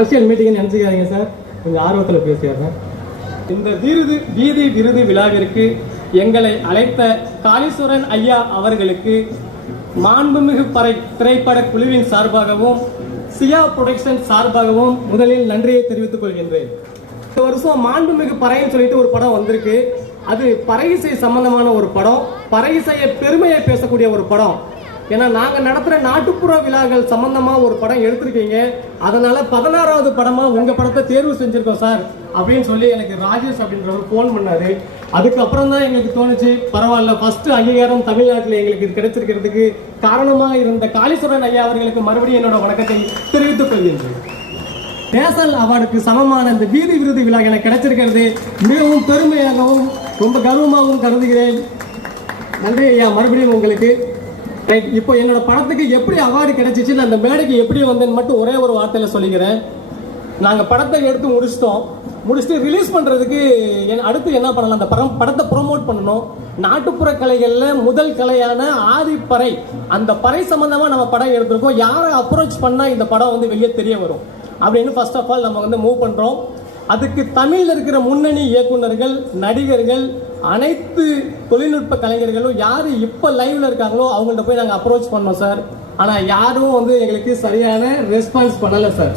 அரசியல் மீட்டிங் நினைச்சுக்காதீங்க சார், கொஞ்சம் ஆர்வத்தில் பேசிடுறேன். இந்த வீதி விருது விழாவிற்கு எங்களை அழைத்த காளீஸ்வரன் ஐயா அவர்களுக்கு மாண்புமிகு பறை திரைப்பட குழுவின் சார்பாகவும் சியா புரொடக்ஷன் சார்பாகவும் முதலில் நன்றியை தெரிவித்துக் கொள்கின்றேன். இந்த வருஷம் மாண்புமிகு பறைன்னு சொல்லிட்டு ஒரு படம் வந்திருக்கு. அது பறை இசை சம்பந்தமான ஒரு படம், பறை இசையை பெருமையை பேசக்கூடிய ஒரு படம். ஏன்னா நாங்கள் நடத்துகிற நாட்டுப்புற விழாக்கள் சம்பந்தமாக ஒரு படம் எடுத்திருக்கீங்க, அதனால 16வது படமாக உங்கள் படத்தை தேர்வு செஞ்சுருக்கோம் சார் அப்படின்னு சொல்லி எனக்கு ராஜேஷ் அப்படின்றவர் ஃபோன் பண்ணாரு. அதுக்கப்புறம் தான் எங்களுக்கு தோணுச்சு, பரவாயில்ல, ஃபர்ஸ்ட் அங்கீகாரம் தமிழ்நாட்டில் எங்களுக்கு இது கிடைச்சிருக்கிறதுக்கு காரணமாக இருந்த காளீஸ்வரன் ஐயா அவர்களுக்கு மறுபடியும் என்னோட வணக்கத்தை தெரிவித்துக் கொள்கின்றேன். நேஷனல் அவார்டுக்கு சமமான இந்த வீதி விருது விழா எனக்கு கிடைச்சிருக்கிறது மிகவும் பெருமையாகவும் ரொம்ப கர்வமாகவும் கருதுகிறேன். நன்றி ஐயா, மறுபடியும் உங்களுக்கு. இப்போ என்னோட படத்துக்கு எப்படி அவார்டு கிடைச்சிச்சு, அந்த மேடைக்கு எப்படி வந்தேன்னு மட்டும் ஒரே ஒரு வார்த்தையில் சொல்லிக்கிறேன். நாங்கள் படத்தை எடுத்து முடிச்சுட்டு ரிலீஸ் பண்ணுறதுக்கு அடுத்து என்ன பண்ணலாம், அந்த படத்தை ப்ரொமோட் பண்ணணும். நாட்டுப்புற கலைகளில் முதல் கலையான ஆதிப்பறை, அந்த பறை சம்பந்தமாக நம்ம படம் எடுத்திருக்கோம். யாரை அப்ரோச் பண்ணால் இந்த படம் வந்து வெளியே தெரிய வரும் அப்படின்னு ஃபர்ஸ்ட் ஆஃப் ஆல் நம்ம வந்து மூவ் பண்ணுறோம். அதுக்கு தமிழில் இருக்கிற முன்னணி இயக்குநர்கள், நடிகர்கள், அனைத்து தொழில்நுட்ப கலைஞர்களும் யார் இப்போ லைவ்ல இருக்காங்களோ அவங்கள்ட்ட போய் நாங்கள் அப்ரோச் பண்ணோம் சார். ஆனால் யாரும் வந்து எங்களுக்கு சரியான ரெஸ்பான்ஸ் பண்ணலை சார்.